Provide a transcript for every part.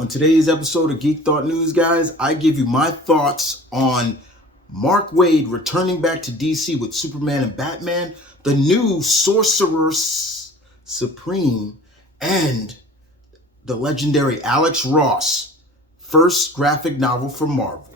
On today's episode of Geek Thought News, guys, I give you my thoughts on Mark Waid returning back to DC with Superman and Batman, the new Sorcerer Supreme, and the legendary Alex Ross, first graphic novel from Marvel.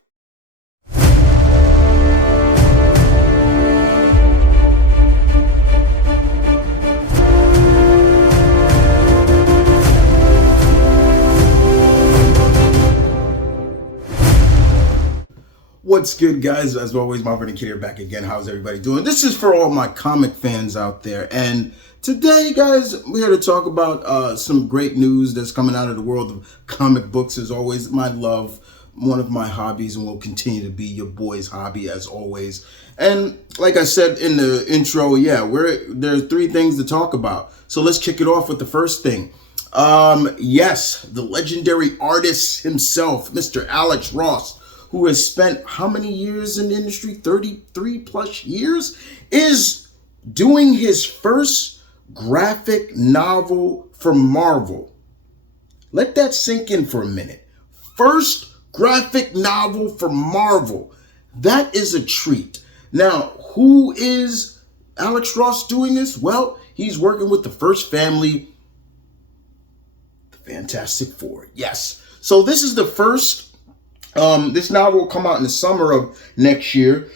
What's good, guys? As always, Marvin and Kid here back again. How's everybody doing? This is for all my comic fans out there. And today, guys, we're here to talk about some great news that's coming out of the world of comic books. As always, my love, one of my hobbies, and will continue to be your boy's hobby as always. And like I said in the intro, there are three things to talk about. So let's kick it off with the first thing. Yes, the legendary artist himself, Mr. Alex Ross, who has spent how many years in the industry, 33 plus years, is doing his first graphic novel for Marvel. Let that sink in for a minute. First graphic novel for Marvel. That is a treat. Now, who is Alex Ross doing this? Well, he's working with the First Family, the Fantastic Four. Yes. So this is the first. This novel will come out in the summer of next year.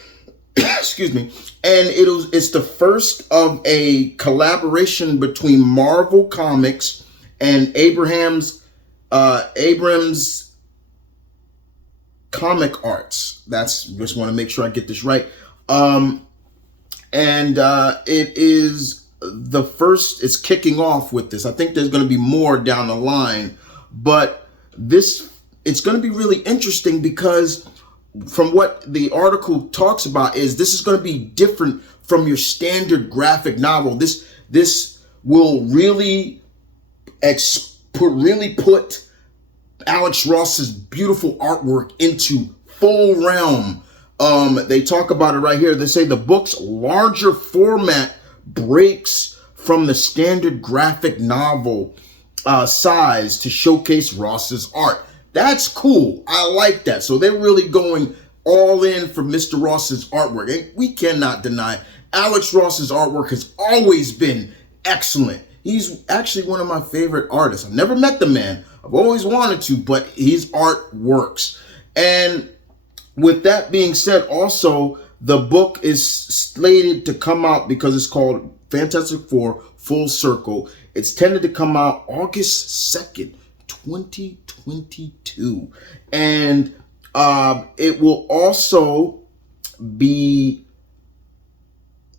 Excuse me. And it's the first of a collaboration between Marvel Comics and Abrams Comic Arts. Just want to make sure I get this right. It is the first. It's kicking off with this. I think there's going to be more down the line, but it's going to be really interesting because from what the article talks about is this is going to be different from your standard graphic novel. This will really put Alex Ross's beautiful artwork into full realm. They talk about it right here. They say the book's larger format breaks from the standard graphic novel size to showcase Ross's art. That's cool. I like that. So they're really going all in for Mr. Ross's artwork. And we cannot deny Alex Ross's artwork has always been excellent. He's actually one of my favorite artists. I've never met the man. I've always wanted to, but his art works. And with that being said, also, the book is slated to come out because it's called Fantastic Four Full Circle. It's tended to come out August 2nd. 2022, and it will also be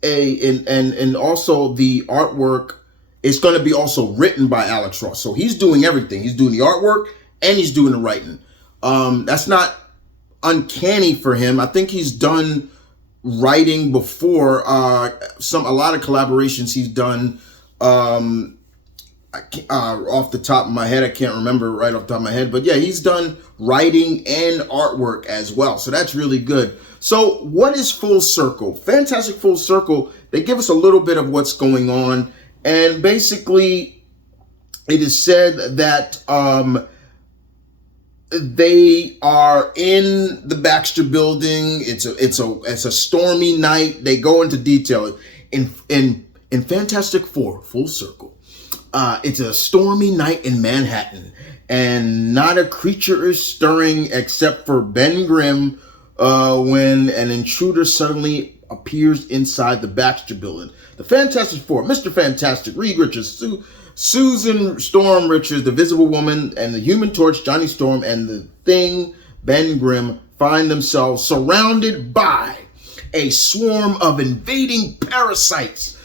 and also the artwork is going to be also written by Alex Ross. So he's doing everything. He's doing the artwork and he's doing the writing. That's not uncanny for him. I think he's done writing before. A lot of collaborations he's done. Off the top of my head, I can't remember right off the top of my head, but yeah, he's done writing and artwork as well. So that's really good. So what is Full Circle? Fantastic Full Circle, they give us a little bit of what's going on. And basically, it is said that they are in the Baxter Building. It's a stormy night. They go into detail in Fantastic Four Full Circle. It's a stormy night in Manhattan, and not a creature is stirring except for Ben Grimm when an intruder suddenly appears inside the Baxter Building. The Fantastic Four, Mr. Fantastic, Reed Richards, Susan Storm Richards, the Visible Woman, and the Human Torch, Johnny Storm, and the Thing, Ben Grimm, find themselves surrounded by a swarm of invading parasites.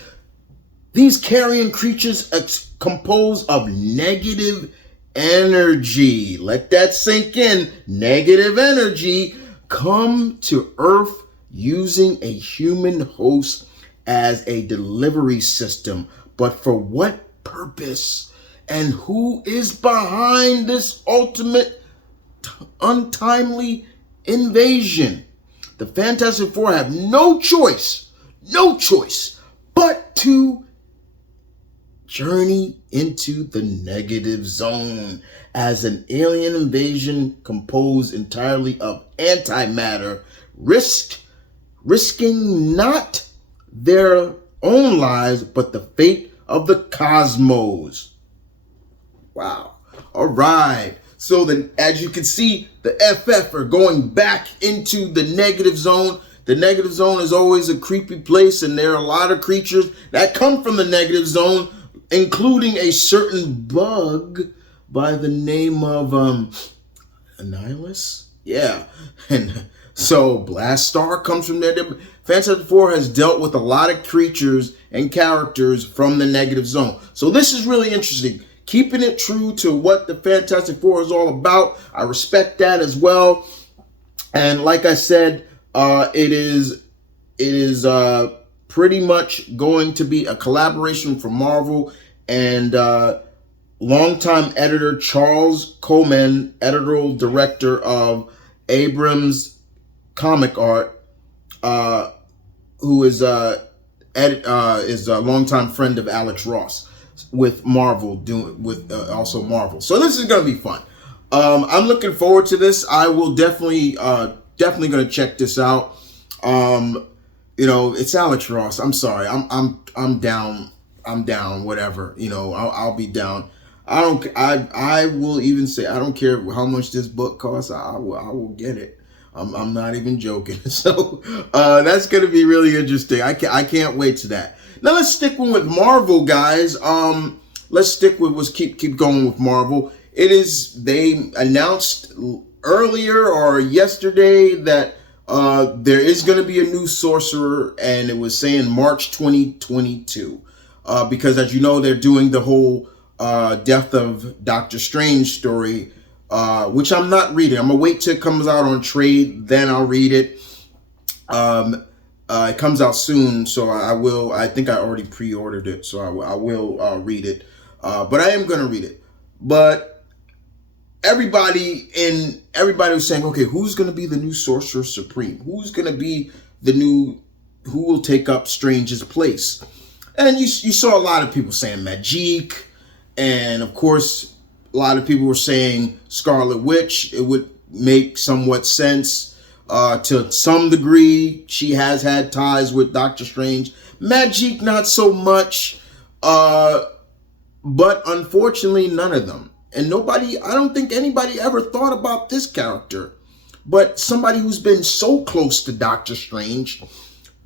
These carrion creatures composed of negative energy. Let that sink in. Negative energy come to Earth using a human host as a delivery system. But for what purpose? And who is behind this ultimate untimely invasion? The Fantastic Four have no choice but to journey into the negative zone as an alien invasion composed entirely of antimatter risking not their own lives, but the fate of the cosmos. Wow. All right. So then, as you can see, the FF are going back into the negative zone. The negative zone is always a creepy place, and there are a lot of creatures that come from the negative zone, including a certain bug by the name of Annihilus. Yeah. And so Blast Star comes from there. Fantastic Four has dealt with a lot of creatures and characters from the negative zone. So this is really interesting. Keeping it true to what the Fantastic Four is all about. I respect that as well. And like I said, it is pretty much going to be a collaboration from Marvel and longtime editor Charles Coleman, editorial director of Abrams Comic Art, who is a longtime friend of Alex Ross with Marvel, also Marvel. So this is going to be fun. I'm looking forward to this. I will definitely going to check this out. It's Alex Ross. I'm sorry. I'm down. I'm down. Whatever. I'll be down. I will even say I don't care how much this book costs. I will get it. I'm not even joking. So that's going to be really interesting. I can't wait to that. Now let's stick with Marvel, guys. Let's stick with keep going with Marvel. They announced earlier or yesterday that there is going to be a new Sorcerer, and it was saying March 2022. Because as you know, they're doing the whole Death of Doctor Strange story, which I'm not reading. I'm gonna wait till it comes out on trade, then I'll read it. It comes out soon, so I will. I think I already pre-ordered it, so I will read it. But I am gonna read it. But everybody was saying, okay, who's gonna be the new Sorcerer Supreme? Who's gonna be who will take up Strange's place? And you saw a lot of people saying Geek, and of course, a lot of people were saying Scarlet Witch. It would make somewhat sense to some degree. She has had ties with Doctor Strange. Geek, not so much, but unfortunately, none of them. And I don't think anybody ever thought about this character. But somebody who's been so close to Doctor Strange,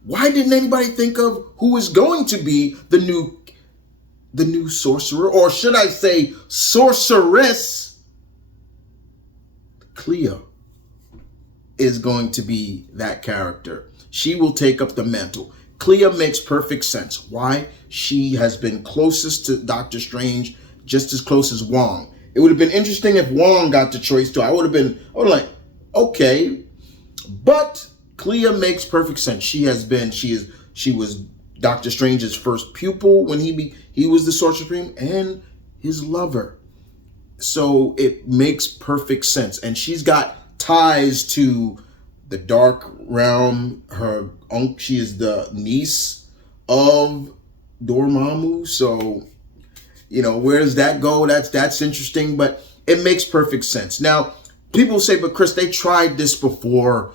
why didn't anybody think of who is going to be the new sorcerer, or should I say sorceress? Clea is going to be that character. She will take up the mantle. Clea makes perfect sense. Why? She has been closest to Doctor Strange, just as close as Wong. It would have been interesting if Wong got the choice too. I would have like, okay. But Clea makes perfect sense. She was Doctor Strange's first pupil when he was the Sorcerer Supreme, and his lover. So it makes perfect sense. And she's got ties to the Dark Realm. She is the niece of Dormammu. So, where does that go? That's interesting, but it makes perfect sense. Now, people say, but Chris, they tried this before.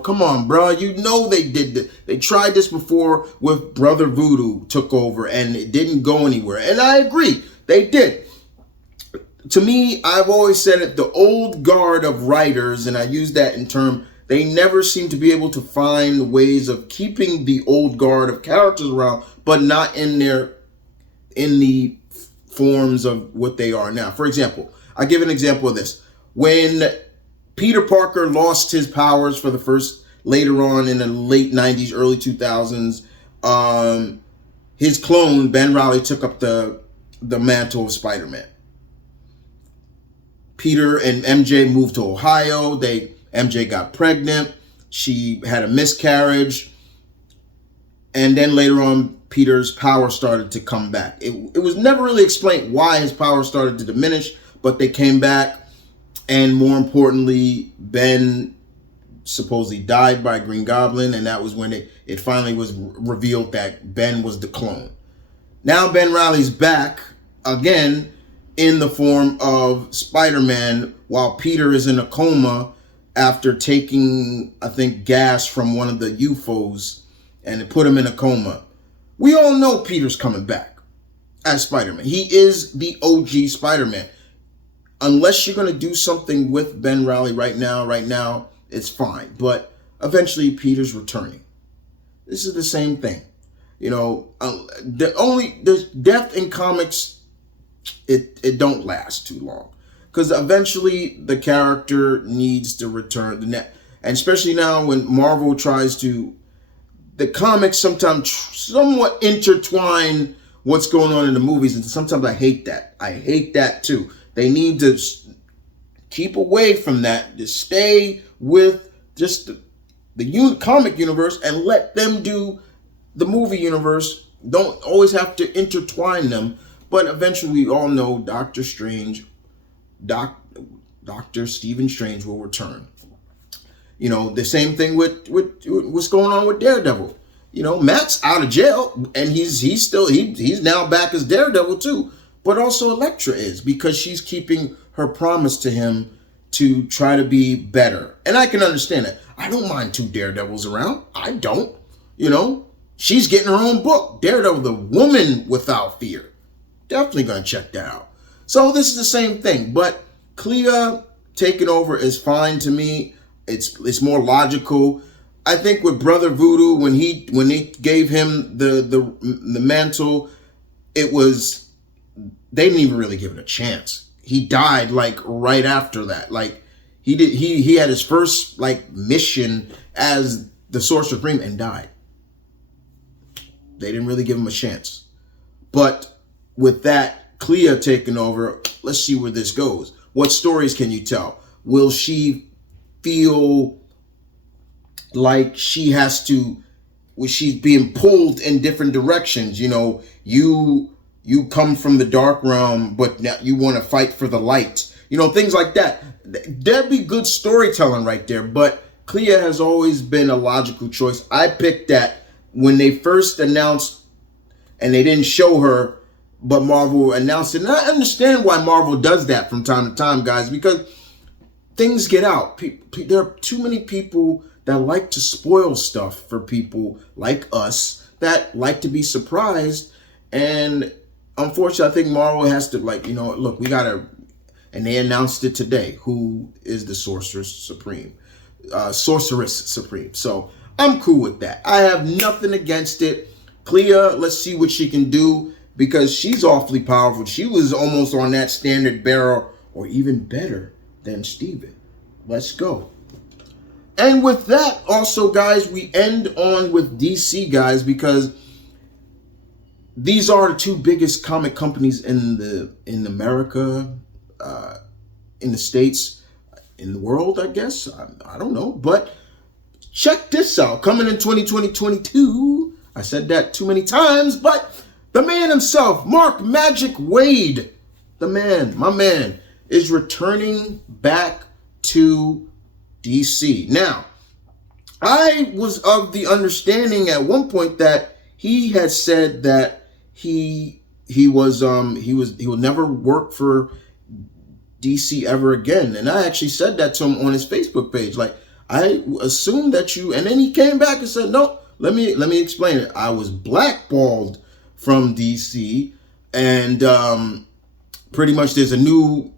Come on, bro. They did this. They tried this before with Brother Voodoo took over, and it didn't go anywhere. And I agree. They did. To me, I've always said it, the old guard of writers, and I use that in term, they never seem to be able to find ways of keeping the old guard of characters around, but not in the forms of what they are now. For example, I give an example of this. When Peter Parker lost his powers for the first, later on in the late 90s, early 2000s, his clone, Ben Reilly, took up the mantle of Spider-Man. Peter and MJ moved to Ohio. MJ got pregnant. She had a miscarriage. And then later on, Peter's power started to come back. It was never really explained why his power started to diminish, but they came back. And more importantly, Ben supposedly died by Green Goblin, and that was when it finally was revealed that Ben was the clone. Now Ben Reilly's back again in the form of Spider-Man while Peter is in a coma after taking, I think, gas from one of the UFOs and it put him in a coma. We all know Peter's coming back as Spider-Man. He is the OG Spider-Man. Unless you're going to do something with Ben Reilly right now, it's fine. But eventually Peter's returning. This is the same thing. You know, there's death in comics, it don't last too long. Because eventually the character needs to return. And especially now when Marvel tries to, the comics sometimes somewhat intertwine what's going on in the movies. And sometimes I hate that. I hate that too. They need to keep away from that. Just stay with just the comic universe and let them do the movie universe. Don't always have to intertwine them. But eventually we all know Doctor Strange, Dr. Stephen Strange will return. You know, the same thing with what's going on with Daredevil. You know, Matt's out of jail and he's now back as Daredevil too. But also Elektra is, because she's keeping her promise to him to try to be better. And I can understand it. I don't mind two Daredevils around. I don't. You know, she's getting her own book, Daredevil, the Woman Without Fear. Definitely going to check that out. So this is the same thing. But Clea taking over is fine to me. It's more logical. I think with Brother Voodoo, when they gave him the mantle, it was, they didn't even really give it a chance. He died like right after that. Like he had his first like mission as the Sorcerer Supreme and died. They didn't really give him a chance. But with that, Clea taking over, let's see where this goes. What stories can you tell? Will she feel like she has to, she's being pulled in different directions? You know, you come from the dark realm, but now you want to fight for the light. You know, things like that. That'd be good storytelling right there. But Clea has always been a logical choice. I picked that when they first announced, and they didn't show her, but Marvel announced it. And I understand why Marvel does that from time to time, guys, because things get out. There are too many people that like to spoil stuff for people like us that like to be surprised. And unfortunately, I think Marvel has to, like, you know, look, we got to, and they announced it today, who is the Sorceress Supreme. So I'm cool with that. I have nothing against it. Clea, let's see what she can do, because she's awfully powerful. She was almost on that standard bearer, or even better than Steven. Let's go. And with that, also, guys, we end on with DC, guys, because these are the two biggest comic companies in America, in the States, in the world, I guess. I don't know. But check this out. Coming in 2022, I said that too many times, but the man himself, Mark Magic Waid, my man, is returning back to DC. Now, I was of the understanding at one point that he had said that he will never work for DC ever again. And I actually said that to him on his Facebook page. Like, I assumed that you, and then he came back and said, no, let me explain it. I was blackballed from DC, and pretty much there's a new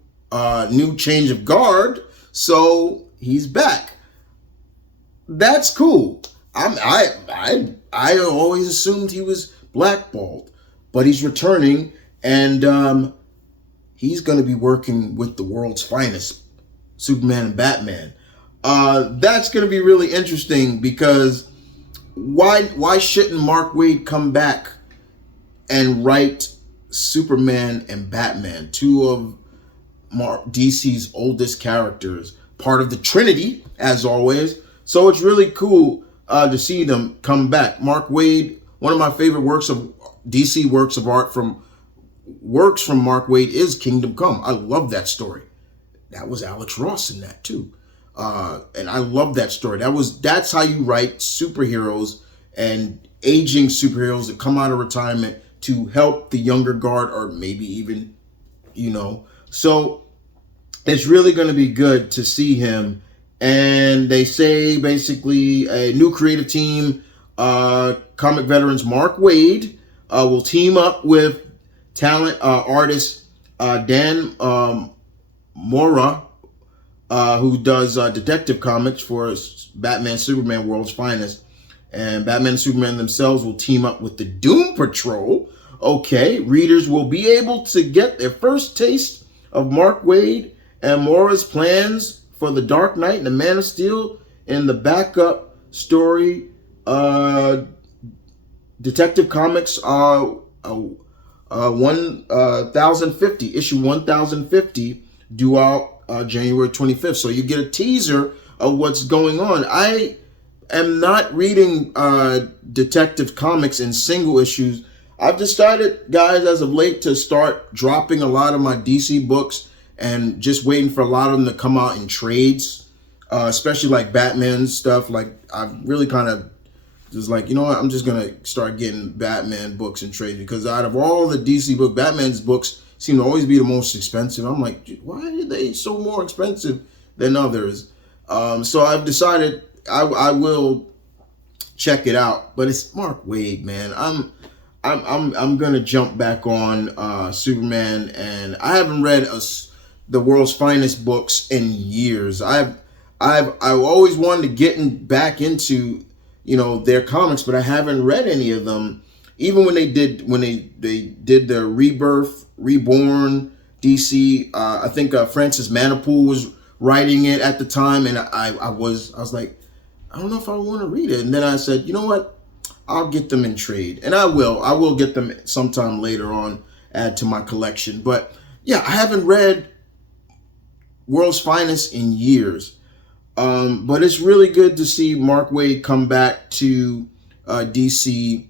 change of guard, so he's back. That's cool. I always assumed he was blackballed, but he's returning, and he's going to be working with the world's finest, Superman and Batman. That's going to be really interesting, because why shouldn't Mark Waid come back and write Superman and Batman, two of DC's oldest characters, part of the Trinity, as always. So it's really cool to see them come back. Mark Waid, one of my favorite DC works of art from Mark Waid is Kingdom Come. I love that story. That was Alex Ross in that too. And I love that story. That's how you write superheroes and aging superheroes that come out of retirement to help the younger guard, or maybe even, so it's really going to be good to see him. And they say basically a new creative team, comic veterans Mark Waid will team up with talent artist Dan Mora, who does detective comics for Batman Superman World's Finest. And Batman and Superman themselves will team up with the Doom Patrol. Okay, readers will be able to get their first taste of Mark Waid and Mora's plans for the Dark Knight and the Man of Steel in the backup story, Detective Comics 1050, issue 1050, due out January 25th. So you get a teaser of what's going on. I am not reading Detective Comics in single issues. I've decided, guys, as of late, to start dropping a lot of my DC books and just waiting for a lot of them to come out in trades, especially like Batman stuff. Like, I've really kind of just like, you know what, I'm just going to start getting Batman books in trades, because out of all the DC books, Batman's books seem to always be the most expensive. I'm like, why are they so more expensive than others? So I've decided I will check it out. But it's Mark Waid, man. I'm gonna jump back on Superman, and I haven't read the World's Finest books in years. I've always wanted to get back into their comics, but I haven't read any of them. Even when they did the Rebirth, Reborn DC, I think Francis Manipool was writing it at the time, and I was like, I don't know if I want to read it. And then I said, you know what? I'll get them in trade, and I will get them sometime later on, add to my collection. But yeah, I haven't read World's Finest in years. But it's really good to see Mark Waid come back to DC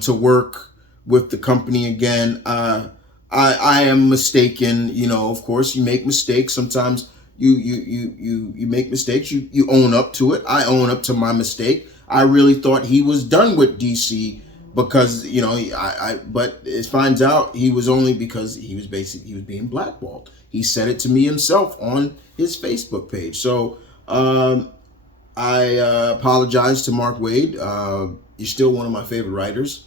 to work with the company again. I am mistaken, of course you make mistakes. Sometimes you make mistakes, you own up to it. I own up to my mistake. I really thought he was done with DC because, but it finds out he was only because he was being blackballed. He said it to me himself on his Facebook page. So I apologize to Mark Waid. You're still one of my favorite writers,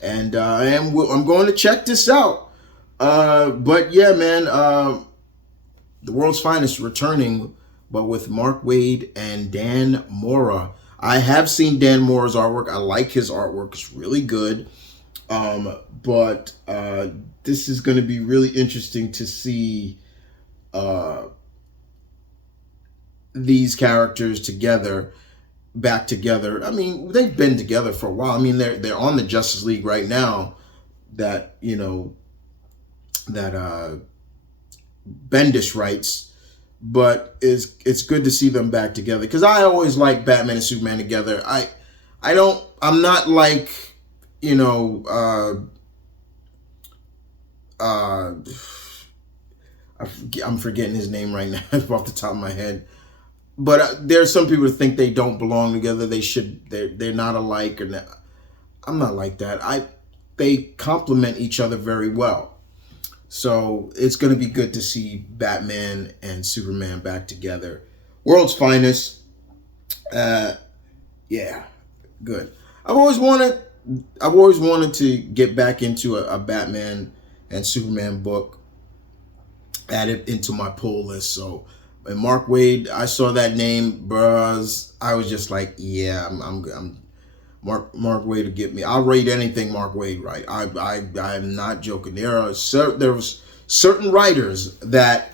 and I'm going to check this out. But yeah, man, the World's Finest returning, but with Mark Waid and Dan Mora. I have seen Dan Mora's artwork. I like his artwork. It's really good. But this is going to be really interesting to see these characters back together. I mean, they've been together for a while. I mean, they're on the Justice League right now. That Bendis writes. But it's good to see them back together, because I always like Batman and Superman together. I'm not like, I'm forgetting his name right now off the top of my head. But there's some people who think they don't belong together. They're not alike, or not. I'm not like that. They complement each other very well. So it's going to be good to see Batman and Superman back together. World's Finest. Yeah, good. I've always wanted to get back into a Batman and Superman book, add it into my pull list. So when Mark Waid, I saw that name, bros, I was just like, yeah, I'm Mark Waid to get me. I'll read anything Mark Waid write. I'm not joking. There was certain writers that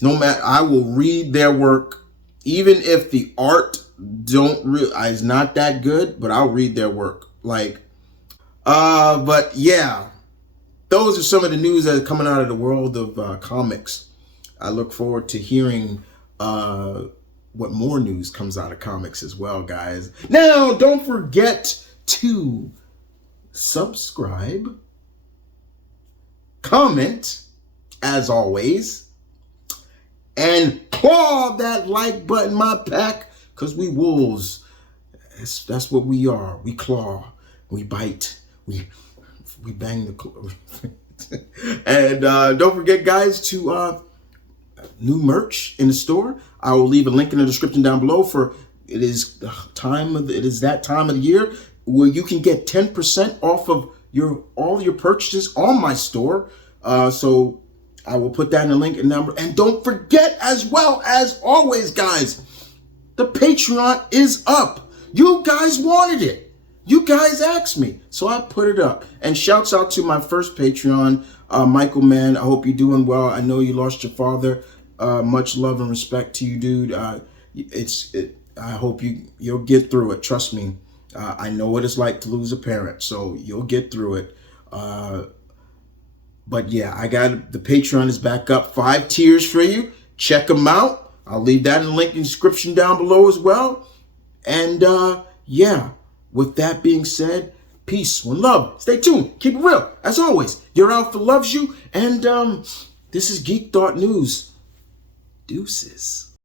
no matter, I will read their work, even if the art is not that good, but I'll read their work. But yeah, those are some of the news that are coming out of the world of comics. I look forward to hearing what more news comes out of comics as well, guys. Now, don't forget to subscribe, comment, as always, and claw that like button, my pack, because we wolves. That's what we are. We claw, we bite, we We bang the and don't forget, guys, to new merch in the store. I will leave a link in the description down below for it is that time of the year where you can get 10% off of all your purchases on my store. So I will put that in the link and number. And don't forget, as well as always, guys, the Patreon is up. You guys wanted it. You guys asked me, so I put it up. And shouts out to my first Patreon, Michael, man. I hope you're doing well. I know you lost your father. Much love and respect to you, dude. I hope you'll get through it. Trust me. I know what it's like to lose a parent, so you'll get through it. But yeah, I got the Patreon is back up. 5 tiers for you. Check them out. I'll leave that in the link in the description down below as well. And yeah, with that being said, peace, one love. Stay tuned. Keep it real. As always, your Alpha loves you. And this is Geek Thought News. Deuces.